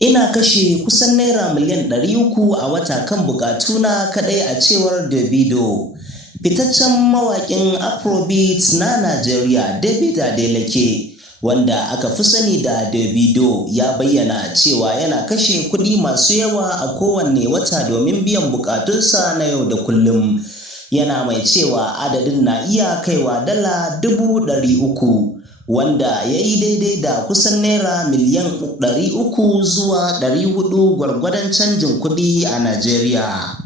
Ina kashe kusan naira miliyan 300 a wata kan bukatuna kaɗai a cewar Davido. Fitaccen mawaƙin Afrobeat na Najeriya David Adeleke, wanda aka fi sani da Davido, ya bayyana cewa yana kashe kuɗi masu yawa a kowanne wata domin biyan bukatunsa na yau da kullum. Yana mai cewa adadin na iya kaiwa dala 300,000. Wanda ya yi daidai da kusan naira miliyan 300 zuwa 400 gwargwadon canjin kuɗi a Najeriya.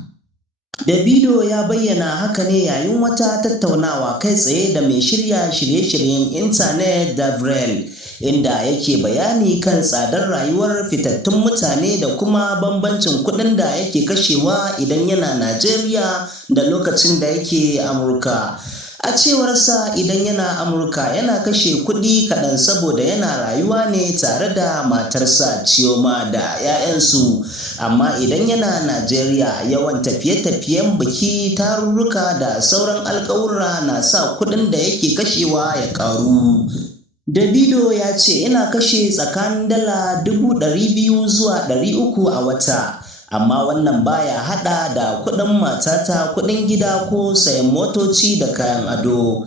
Davido ya bayyana haka ne yayin wata tattaunawa kai tsaye da mai shirya shirye-shiryen intanet Gabriel, inda yake bayani kan tsadar rayuwar fitattun mutane da kuma bambancin kuɗin da yake kashewa idan yana Najeriya da lokacin da yake Amurka. A cewarsa, idan yana Amurka yana kashe kuɗi kaɗan saboda yana rayuwa ne tare da matarsa Chioma da 'ya'yansu. Amma idan yana Najeriya, yawan tafiye-tafiyen biki, tarurruka da sauran alƙawura na sa kuɗin da yake kashewa ya ƙaru. Davido ya ce, "Ina kashe tsakanin dala 200,000 zuwa 300 a wata. Amma wannan baya haɗa da kuɗin matata, kuɗin gida ko sayan motoci da kayan ado."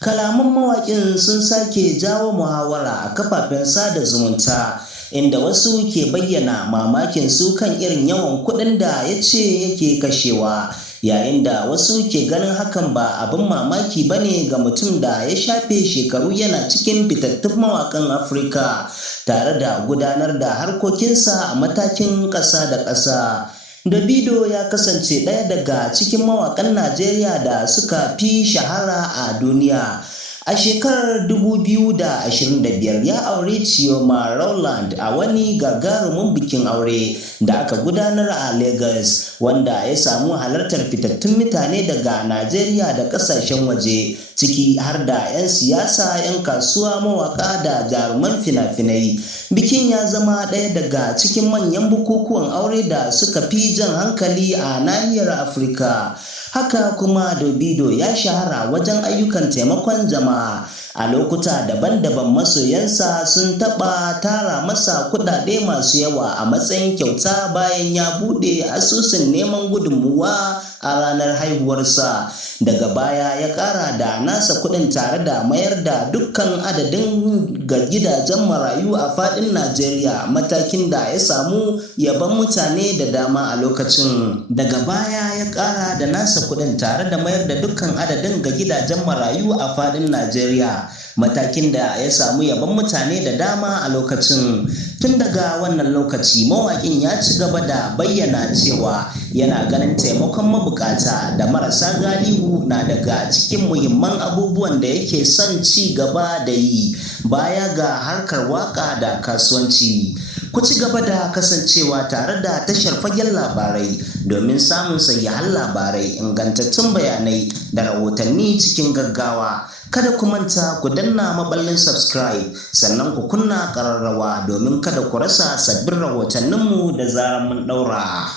Kalaman mawaƙin sun sake jawo muhawara a kafafen sada zumunta, inda wasu ke bayyana mamakin su kan irin yawan kuɗin da ya ce yake kashewa, yayin da wasu ke ganin hakan ba abin mamaki ba ne ga mutum da ya shafe shekaru yana cikin fitattun mawaƙan Afirka, tare da gudanar da harkokinsa a matakin ƙasa da ƙasa. Davido ya kasance ɗaya daga cikin mawaƙan Najeriya da suka fi shahara a duniya. A shekarar 2025 ya auri Chioma Rowland a wani gagarumin bikin aure da aka gudanar a Lagos, wanda ya samu halartar fitattun mutane daga Najeriya da ƙasashen waje, ciki har da 'yan siyasa, 'yan kasuwa, mawaƙa da jaruman fina-finai. Bikin ya zama ɗaya daga cikin manyan bukukuwan aure da suka fi jan hankali a nahiyar Afirka. Haka kuma Davido ya shahara wajen ayyukan taimakon jama'a. A lokuta daban-daban masoyansa sun taɓa tara masa kuɗaɗe masu yawa a matsayin kyauta bayan ya buɗe asusun neman gudunmuwa a ranar haihuwarsa. Daga baya ya ƙara da nasa kuɗin tare da mayar da dukkan adadin ga gidajen marayu a faɗin Najeriya, matakin da ya samu yabon mutane da dama a lokacin. Daga baya ya ƙara da nasa kuɗin tare da mayar da dukkan adadin ga gidajen marayu a faɗin Najeriya, matakin da ya samu yabon mutane da dama a lokacin. Tun daga wannan lokaci, mawaƙin ya ci gaba da bayyana cewa yana ganin taimakon mabukata da marasa galihu na daga cikin muhimman abubuwan da yake son ci gaba da yi baya ga harkar waƙa da kasuwanci. Ku ci gaba da kasancewa tare da tashar Fagen Labarai domin samun sahihan labarai, ingantattun bayanai da rahotanni cikin gaggawa. Kada ku manta ku danna maɓallin subscribe, sannan ku kunna ƙararrawa domin kada ku rasa sabbin rahotanninmu da zarar mun ɗaura.